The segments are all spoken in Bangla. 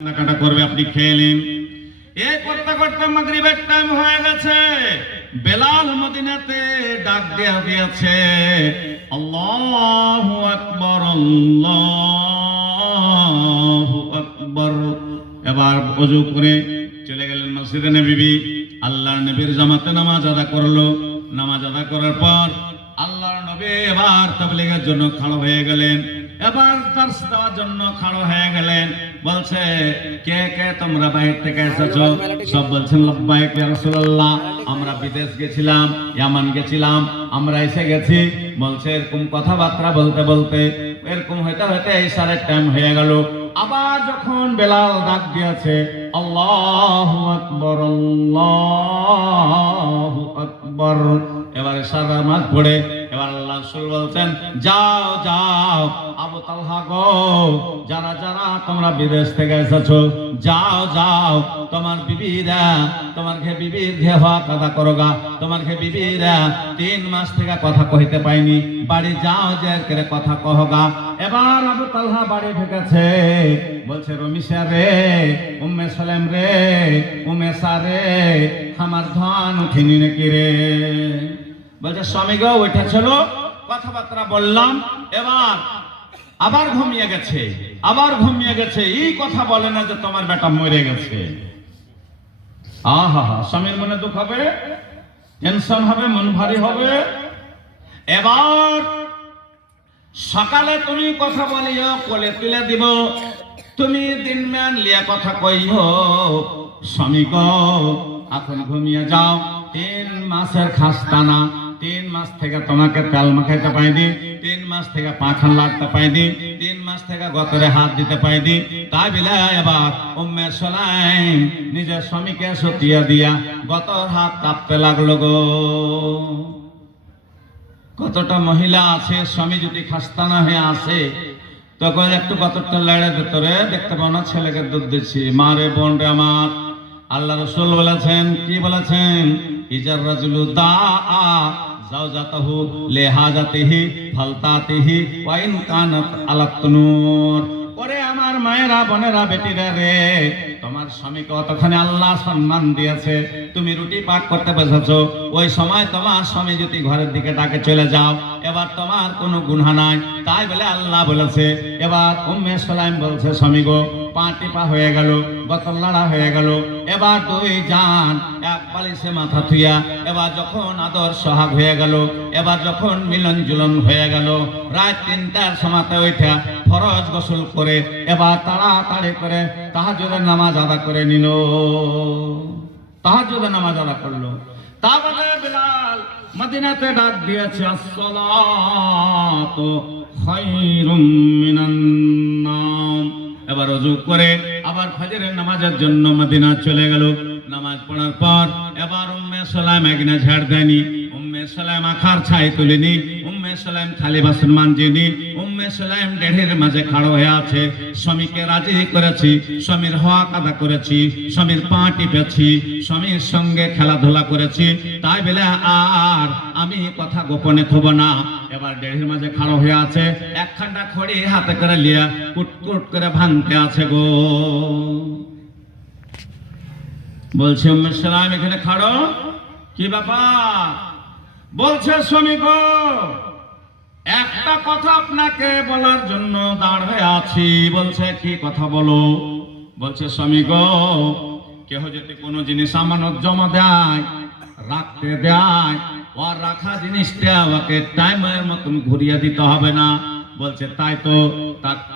কেনাকাটা করবে, আপনি খেয়ে নিন। এই করতে করতে মাগরিবের টাইম হয়ে গেছে। বেলাল মদিনাতে ডাক দেয়া দিয়েছে, আল্লাহু আকবার, আল্লাহু আকবার। এবার ওযু করে চলে গেলেন মসজিদে নববী। আল্লাহর নবীর জামাতে নামাজ আদা করলো। নামাজ আদা করার পর আল্লাহর নবী এবার তাবলীগের জন্য খাড়া হয়ে গেলেন। এবার দার্স দেওয়ার জন্য খাড়া হয়ে গেলেন। বলছে, কে কে তোমরা বাইরে থেকে এসেছো? সব বলছেন লাব্বাইক ইয়া রাসূলুল্লাহ, আমরা বিদেশ গেছিলাম, ইয়ামান গেছিলাম, আমরা এসে গেছি। বলছে এরকম কথাবার্তা বলতে বলতে এরকম হইতে হইতে ইশারের টাইম হয়ে গেল। আবার যখন বেলাল ডাক দিয়েছে, আল্লাহু আকবার, আল্লাহু আকবার। এবারে সারা নামাজ পড়ে এবার আল্লাহ রাসূল বলছেন, যাও যাও আবু তালহা গো, যারা যারা তোমরা বিদেশ থেকে এসেছো, যাও যাও তোমার বিবিরা, তোমার ঘে বিবির ঘে হক আদা করো গা। তোমার ঘে বিবিরা 3 মাস থেকে কথা কইতে পাইনি, বাড়ি যাও যে করে কথা কহগা। এবার আবু তালহা বাড়ি ঢুকেছে। বলছে, রমিশা রে, উম্মে সালেম রে, উমেশা রে, আমার ধন উঠিনি নাকি রে? বলছে, স্বামী গো উঠেছিল, কথাবার্তা বললাম, এবার আবার ঘুমিয়ে গেছে, আবার ঘুমিয়ে গেছে। এই কথা বলে না যে তোমার বেটা মরে গেছে। আহা, স্বামীর মনে দুঃখ হবে, টেনশন হবে, মন ভারী হবে। এবার সকালে তুমি কথা বলিও, কোলে তুলে দিব, তুমি দিন ম্যান লিয়া কথা কইও, স্বামী গো এখন ঘুমিয়ে যাও। 3 মাসের খাস্তানা, 3 মাস থেকে তোমাকে তেল মাখাইতে পাইনি, 3 মাস থেকে পাখান লাগতে পাইনি, 3 মাস থেকে গতরে হাত দিতে পাইনি। তাই বলে এবার উম্মে সুলাইম নিজের স্বামীকে সতিয়া দিয়া গতর হাত কাঁপতে লাগলো গো। কতটা মহিলা আছে, স্বামী যদি খাস্তানা হয়ে আসে তখন একটু গতরটা লেড়ে ভেতরে দেখতে পাও না, ছেলেকে দুধ দিচ্ছি, মা রে বোন রে আমার। আল্লাহ রাসূল বলেছেন, কি বলেছেন? ইজার রাজুলু দাআ যাওজাতাহু লিহাজাতিহি ফালতাতিহি ওয়া ইন কানাত আলাতুনুর। ওরে আমার মায়েরা, বোনেরা, বেটিরা রে, তোমার স্বামীকে কতখানি আল্লাহ সম্মান দিয়েছে। তুমি রুটি পাক করতে বসেছো, ওই সময় তোমার স্বামী যদি ঘরের দিকে ডাকে চলে যাও, এবার তোমার কোনো গুনাহ নাই। তাই বলে আল্লাহ বলেছে। এবার উম্মে সুলাইম বলছে, স্বামী গো পা টিপা হয়ে গেল, গতর লাড়া হয়ে গেল। এবার 2 জান এক বালিশে মাথা থুইয়া এবার যখন আদর সোহাগ হয়ে গেল, এবার যখন মিলন জুলন হয়ে গেল, রাত 3টার সময়তে ওইটা ফরজ গোসল করে এবার তাড়াতাড়ি করে তাহাজ্জুদের নামাজ আদা করে নিল। তাহাজ্জুদের নামাজ আদা করলো। তারপরে বেলাল মদিনাতে ডাক দিয়েছে, আসসালাতু খায়রুম মিনান নাম। এবার ওযু করে আবার ফজরের নামাজের জন্য মদিনা চলে গেল। নামাজ পড়ার পর এবার উম্মে সুলাইম একনা ঝাড় দেয়নি, উম্মে সুলাইম আখার ছাই তুলিনি, উম্মে সুলাইম থালি বাসন মানজিনি। উম্মে সুলাইম দেহের মাঝে খাড়া হয়ে আছে। স্বামীকে রাজি করেছি, স্বামীর হক আদা করেছি, স্বামীর পা টিপেছি, স্বামীর সঙ্গে খেলাধুলা করেছি। তাই বলে আর আমি কথা গোপনে থব না। এবার দেহের মাঝে খাড়া হয়ে আছে, একখানা খড়ি হাতে করে লিয়া কুটকুট করে ভাঙতে আছে গো। বলছে, উম্মে সুলাইম এখানে খাড়ো, কি ব্যাপার? বলছে, স্বামী গো একটা কথা আপনাকে বলার জন্য দাঁড় হয়ে আছি। বলছে, কি কথা বলো? বলছে, স্বামী গো কেহ যদি কোনো জিনিস আমানত জমা দেয়, রাখতে দেয়, ও রাখা জিনিসটা ওকে টাইমের মতন ঘুরিয়ে দিতে হবে না। বলছে, তাই তো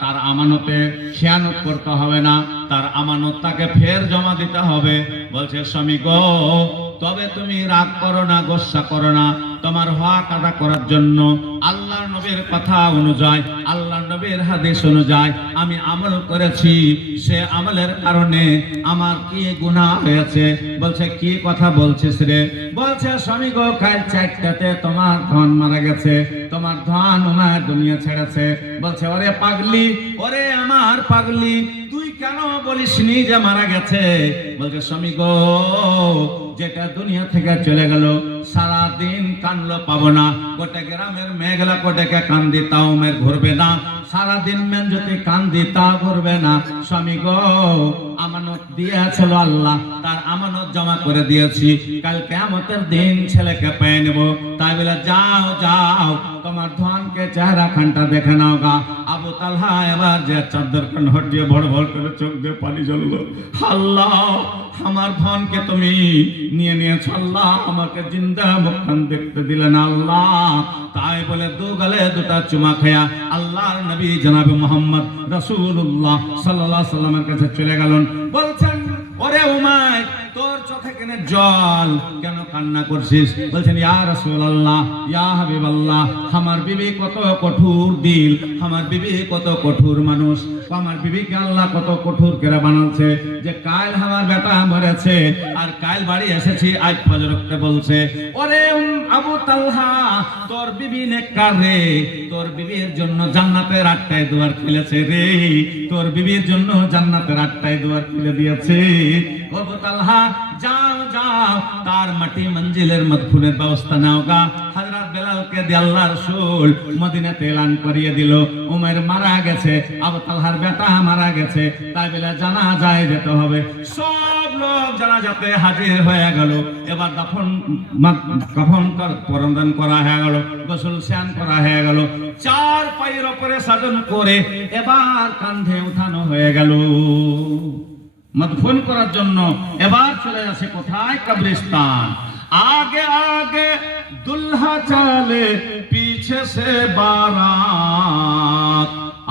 তার আমানতে খেয়ানত করতে হবে না, তার আমানত তাকে ফের জমা দিতে হবে। বলছে, স্বামী গো তবে তুমি রাগ করো না, গোসা করো না। তোমার হক আদা করার জন্য আল্লাহর নবীর কথা অনুযায়ী, আল্লাহর নবীর হাদিস অনুযায়ী আমি আমল করেছি। সে আমলের কারণে আমার কি গুনাহ হয়েছে? বলছে, কি কথা বলছিস রে? বলছে, স্বামী গো কাল 4টাতে তোমার ধন মারা গেছে, তোমার ধন আমার দুনিয়া ছেড়েছে। বলছে, ওরে পাগলি, ওরে আমার পাগলি, তুই কেন বলিসনি যে মারা গেছে? বলছে, স্বামী গো যেটা দুনিয়া থেকে চলে গেল সারাদিন কানলো পাবো না, গোটা গ্রামের মেয়েগুলা কোটেকে কান্দি তাও মেয়ের ঘুরবে না, সারাদিন মেন যদি কান্দি তা ঘুরবে না। স্বামী গো, আমানত দিয়েছিল আল্লাহ, তার আমানত জমা করে দিয়েছি, কাল কিয়ামতের দিন ছেলেকে পেয়ে নেব। তাই বলে যাও যাও, তোমার ধনকে চেহারা খানটা দেখে নাও গা। আবু তালহা এবার যে চাদর খান হটিয়ে বড় বড় করে চোখ দিয়ে পানি জ্বললো। আল্লাহ, আমার ধনকে তুমি নিয়ে নিয়েছো আল্লাহ, আমাকে জিন্দা মুখখান দেখতে দিলে না আল্লাহ। তাই বলে দু গালে দুটা চুমা খেয়া আল্লাহর নবী জনাবে মুহাম্মদ রাসূলুল্লাহ সাল্লাল্লাহু আলাইহি সাল্লামের কাছে চলে গেলেন। বলছেন, ওরে উমাইর, তোর চোখে কেন জল, কেন কান্না করছিস? বলছেন, ইয়া রাসূলুল্লাহ, ইয়া হাবিবাল্লাহ, আমার বিবি কত কঠোর দিল, আমার বিবি কত কঠোর মানুষ, আমার বিবিকে আল্লাহ কত কঠোর করে বানাচ্ছে যে কাল আমার বেটা মরেছে আর কাল বাড়ি এসেছি আজ ফজরতে বলছে, ওরে আবু তালহা, তোর বিবি নেককার রে, তোর বিবির জন্য জান্নাতের 8টায় দুয়ার খুলেছে রে, তোর বিবির জন্য জান্নাতের 8টায় দুয়ার খুলে দিয়েছে। আবু তালহা, যাও যাও, তার মাটি মঞ্জিলের মদফুনের ব্যবস্থা নাও গা। হযরত বেলালকে দিয়ে আল্লাহ রাসূল মদিনাতে এলান করিয়ে দিল, উমর মারা গেছে, আবু তালহার বেটা মারা গেছে, তাই বলে জানাজায় যেতে হবে। সব লোক জানাজাতে হাজির হয়ে গেল। এবার কাফন পরদান করা হয়ে গেল, গোসল স্নান করা হয়ে গেল, 4 পায়ের উপরে সাজন করে এবার কাঁধে উঠানো হয়ে গেল মদফন করার জন্য। এবার চলে আসে কোথায়? কবরস্থান। आगे आगे दुल्हा चले पीछे से बारात,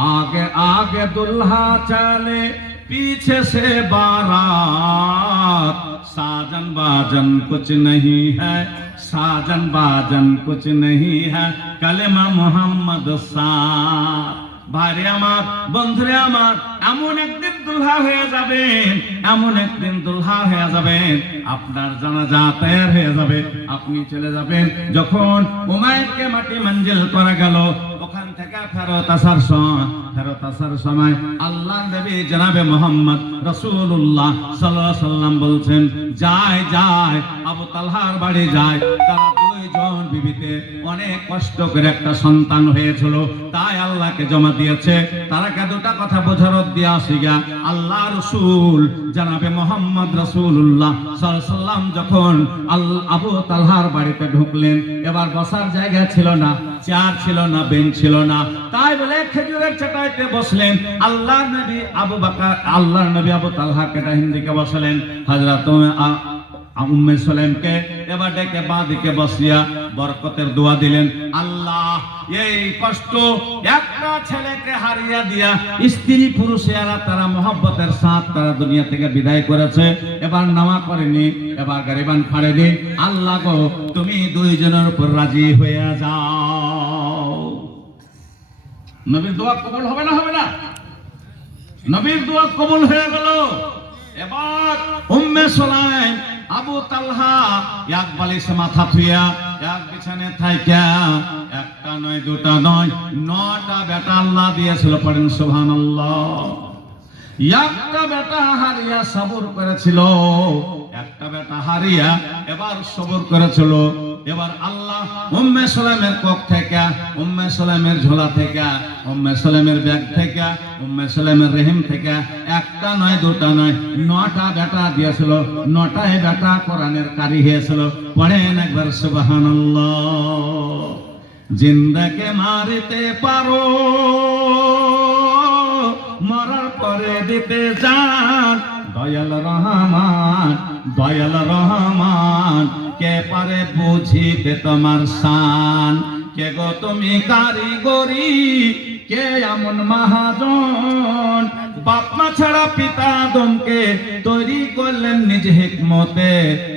आगे आगे दुल्हा चले पीछे से बारात, साजन बाजन कुछ नहीं है, साजन बाजन कुछ नहीं है, कलेमा मोहम्मद साथ। ভাইরে আমার, বন্ধুরে আমার, এমন একদিন দুলহা হয়ে যাবেন, এমন একদিন দুলহা হয়ে যাবেন, আপনার জানাজা তৈরি হয়ে যাবে, আপনি চলে যাবেন। যখন উমাইরকে মাটি মঞ্জিল করা গেল, ওখান থেকে ফেরত আসার সময় আল্লাহর নবী জনাবে মুহাম্মদ রাসূলুল্লাহ সাল্লাল্লাহু আলাইহি সাল্লাম বলছেন, যায় যায় আবু তালহার বাড়ি যায়। তারা দুইজন বিবিতে অনেক কষ্ট করে একটা সন্তান হয়েছিল, তাই আল্লাহকে জমা দিয়েছে। তারাকে দুটা কথা বোঝারত দিয়ে আসি গা। আল্লাহ রাসূল জনাবে মুহাম্মদ রাসূলুল্লাহ সাল্লাল্লাহু আলাইহি সাল্লাম যখন আবু তালহার বাড়িতে ঢুকলেন, এবার বসার জায়গা ছিল না, চেয়ার ছিল না, বেঞ্চ ছিল না, তাই বলে খেজুরের চাটাইতে বসলেন। আল্লাহর নবী আবু তালহাকে ডাহিন্দিকে বসালেন, হযরত উম্মে সুলাইমকে এবার ডেকে বাঁদিকে বসিয়া বরকতের দোয়া দিলেন। আল্লাহ, এই কষ্ট একটা ছেলেকে হারিয়ে দিয়া স্ত্রী পুরুষেরা তারা মহব্বতের সাথ তারা দুনিয়া থেকে বিদায় করেছে, এবার নামা করেনি, এবার গরিবান ফাড়েনি। আল্লাহ গো, তুমি দুইজনের উপর রাজি হয়ে যাও। নবীর দোয়া কবুল হবে না? হবে না? নবীর দোয়া কবুল হয়ে গেল। এবার উম্মে সুলাইম আবু তালহা এক বালিশে মাথা থুইয়া এক বিছানে থাইকা একটা নয়, দুটা নয়, 9টা বেটা আল্লাহ দিয়েছিল। পড়েন সুবহানাল্লাহ। একটা বেটা হারিয়া সবর করেছিল, একটা বেটা হারিয়া এবার সবর করেছিল। এবার আল্লাহ উম্মে সুলাইমের কক থেকে, উম্মে সুলাইমের ঝোলা থেকে, উম্মে সুলাইমের ব্যাগ থেকে, উম্মে সুলাইমের রহিম থেকে একটা নয়, দুটা নয়, 9টা বেটা দিয়েছিল। 9টায় বেটা কোরআনের কারি হয়েছিল। পড়েন একবার সুবহানাল্লাহ। জিন্দাকে মারিতে পারো, মরার পরে দিতে যান, দয়াল রহমান, দয়াল রহমান, কে পারে বুঝিতে তোমার শান, কে গো তুমি কারিগরি, কে এমন মহাজন, বাপ মা ছাড়া পিতা আদমকে তৈরি করলেন নিজ হিকমতে,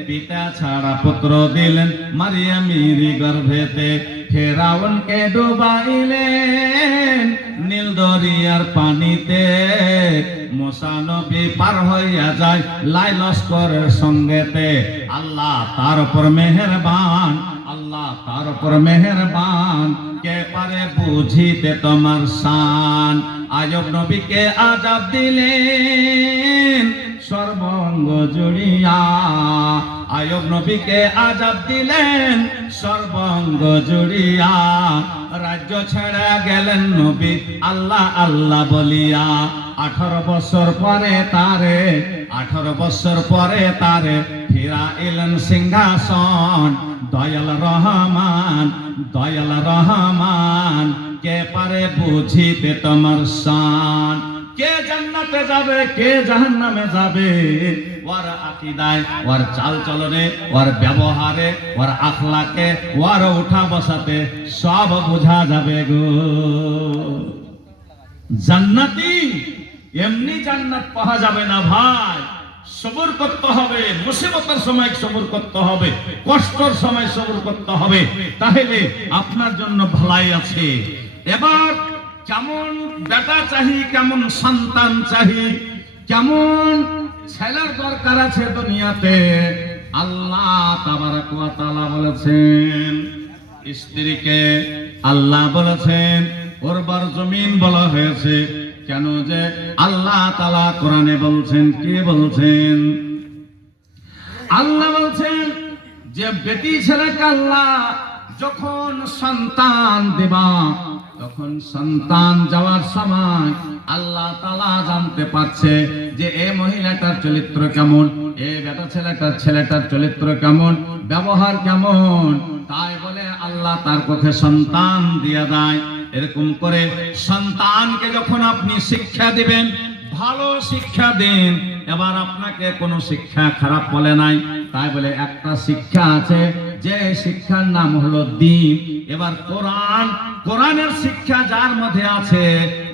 পিতা ছাড়া পুত্র দিলেন মারিয়ামের গর্ভেতে, ফেরাউনকে ডুবাইলেন নীল দরিয়ার পানিতে, মুসা নবী পার হইয়া যায় লাই লস্করের সঙ্গেতে। আল্লাহ তার উপর মেহেরবান, আল্লাহ তার উপর মেহেরবান, কে পারে বুঝিতে তোমার শান। আয়ব নবীকে আযাব দিলেন সর্বঙ্গ জুড়িয়া, আয়ুব নবীকে আযাব দিলেন সর্বাঙ্গ জুড়িয়া, রাজ্য ছেড়ে গেলেন নবী আল্লাহ আল্লাহ বলিয়া। 18 বছর পরে তারে ফিরা এলেন সিংহাসন। দয়াল রহমান কে পারে বুঝিতে তোমার শান। কে জান্নাতে যাবে কে জাহান্নামে যাবে, ওর আকীদায়, ওর চাল চলনে, ওর ব্যবহারে, ওর আখলাকে, ওর উঠা বসাতে সব বোঝা যাবে গো। জান্নাতি এমনি জান্নাত পাওয়া যাবে না ভাই, সবর করতে হবে, মুসিবতের সময় সবর করতে হবে, কষ্টের সময় সবর করতে হবে, তাহলে আপনার জন্য ভালাই আছে। এবার কেমন বেটা চাহি, কেমন সন্তান চাহি, কেমন ছেলের দরকার আছে দুনিয়াতে, আল্লাহ তাবারক ওয়া তাআলা বলেছেন। স্ত্রীকে আল্লাহ বলেছেন উর্বর জমিন বলা হয়েছে কেন? যে আল্লাহ তাআলা কোরআনে বলছেন, কি বলছেন? আল্লাহ বলছেন যে বেটি ছেলেকে আল্লাহ যখন সন্তান দেবা, তখন সন্তান যাওয়ার সময় আল্লাহ তাআলা জানতে পারছে যে এই মহিলাটার চরিত্র কেমন, এই বেটা ছেলেটার চরিত্র কেমন, ব্যবহার কেমন, তাই বলে আল্লাহ তার পক্ষে সন্তান দিয়ে দেয়। এরকম করে সন্তানকে যখন আপনি শিক্ষা দিবেন, ভালো শিক্ষা দিন। এবার আপনাকে কোনো শিক্ষা খারাপ বলে নাই, তাই বলে একটা শিক্ষা আছে যে শিক্ষার নাম হলো দ্বীন। এবার কোরআনের শিক্ষা যার মধ্যে আছে,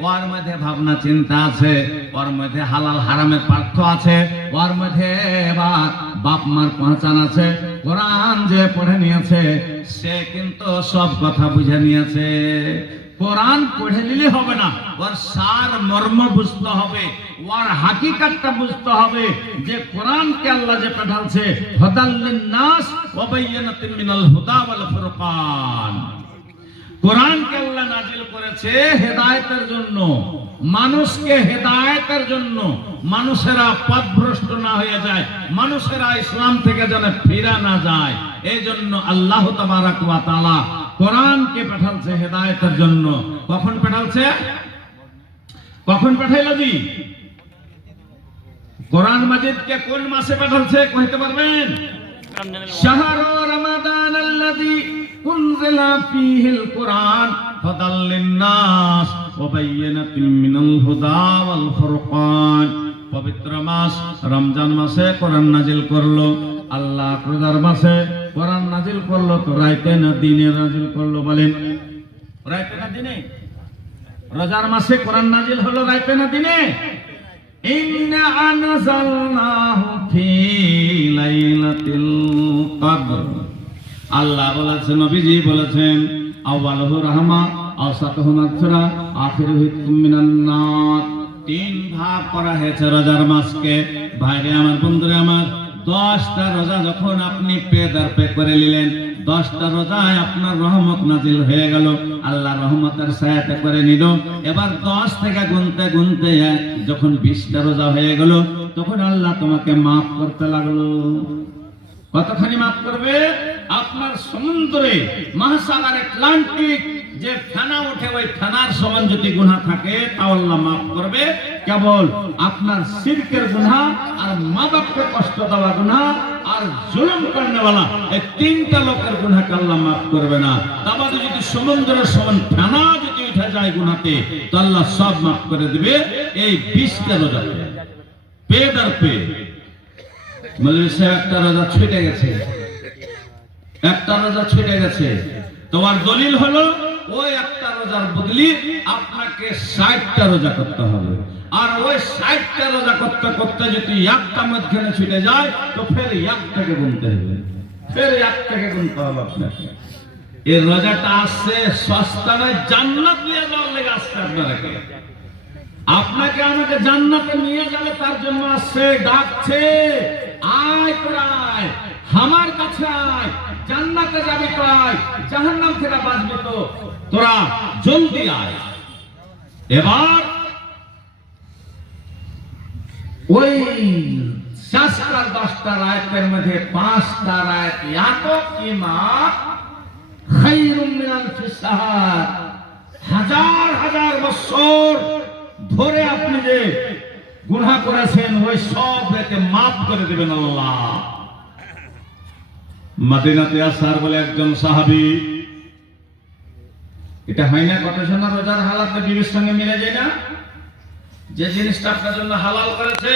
ওর মধ্যে ভাবনা চিন্তা আছে, ওর মধ্যে হালাল হারামের পার্থক্য আছে, ওর মধ্যে এবার বাপ মার পহচান আছে। কোরআন যে পড়ে নিয়েছে সে কিন্তু সব কথা বুঝে নিয়েছে। কোরআন পড়ে নিলে হবে না, ওর সার মর্ম বুঝতে হবে, ওর হাকিকতটা বুঝতে হবে যে কোরআনকে আল্লাহ যে পাঠালছে হুদাল লিন-নাস ওয়া বায়িনাতিন মিনাল হুদা ওয়াল ফুরকান। কোরআনকে আল্লাহ নাজিল করেছে হেদায়েতের জন্য, মানুষকে হেদায়েতের জন্য, মানুষেরা পথভ্রষ্ট না হয়ে যায়, মানুষেরা ইসলাম থেকে যেন ফিরে না যায়। এই জন্য আল্লাহ তাবারক ওয়া তাআলা কোরআনকে পাঠালছে হেদায়েতের জন্য। কখন পাঠালছে? কখন পাঠাইলো জি? কোরআন মাজিদকে কোন মাসে পাঠালছে কইতে পারবেন? শাহরু রমাদান আল্লাযী উনজিলা ফীহিল কুরআন হুদাল লিন-নাস ওয়া বায়িনাতিন মিনাল হুদা ওয়াল ফুরকান। পবিত্র মাস রমজান মাসে কোরআন নাজিল করলো আল্লাহ। রোজার মাসে কোরআন নাজিল করলো তো রাতে না দিনে নাজিল করলো? বলেন, রাতে না দিনে? রোজার মাসে কোরআন নাজিল হলো রাতে না দিনে? ইন্না আনজালনাহু ফী লাইলাতিল কদর। আল্লাহ বলেছেন, নবীজি বলেছেন, আউয়ালুহু রাহমা, আওসাতুহু মাগফিরা, আখিরুহু মিনান নার। 3 ভাগ করা হয়েছে রোজার মাসকে। ভাইরে আমার, বন্ধুরে আমার, 10টা রোজা যখন আপনি পে করে নিলেন, 10টা রোজায় আপনার রহমত নাজিল হয়ে গেল, আল্লাহ রহমতের ছায়াতে করে নিল। এবার 10 থেকে গুনতে গুনতে যখন 20টা রোজা হয়ে গেল, তখন আল্লাহ তোমাকে মাফ করতে লাগলো। কতখানি মাফ করবে? আপনার সমুদ্রে মহাসাগর আটলান্টিক যে ফেনা ওঠে, ওই ফেনার সমান যদি গুনাহ থাকে তাও আল্লাহ মাফ করবে। কেবল আপনার শিরকের গুনাহ আর মা বাপকে কষ্ট দেওয়া গুনাহ আর জুলুম করনেওয়ালা, এই 3টা লোকের গুনাহকে আল্লাহ মাফ করবে না। তাবাদে যদি সমুদ্রের সমান ফেনা যদি উঠে যায় গুনাহতে, তো আল্লাহ সব মাফ করে দিবে। এই 20টা রোজা পেদার পে মজলিসে একটা রোজা ছুটে গেছে, একটা রোজা ছুটে গেছে। তোমার দলিল হলো ওই একটা রোজার বদলি আপনাকে 60টা রোজা করতে হবে। আর ওই 60টা রোজা করতে করতে যদি একটা মধ্যখানে ছুটে যায়, তো ফের এক থেকে গুনতে হবে, ফের এক থেকে গুনতে হবে আপনাকে। এই রোজাটা আসছে সস্তা নয়, জান্নাত নিয়ে যাওয়ার লেগে আসছে আপনাকে। আপনাকে আমাকে জান্নাতে নিয়ে যাবে তার জন্য আসছে, ডাকছে, আয় প্রায় আমার কাছে আয়, জান্নাতে যাবি প্রায়, জাহান্নাম থেকে বাঁচবি তো, তোরা জলদি আয়। এবার ওই শাস্ত্রার 10টা আয়াতের মধ্যে 5টা আয়াত ইয়াকিমা খায়রুম মিন আলফি শাহর, হাজার হাজার বছর ধরে আপনি যে গুনাহ করেছেন ওই সব এতে মাফ করে দিবেন আল্লাহ। মদিনাতে আসার বলে একজন সাহাবী, এটা হয় না কটেশন রোজার হালাতে বিবির সঙ্গে মিলে যায় না, যে জিনিসটা আপনার জন্য হালাল করেছে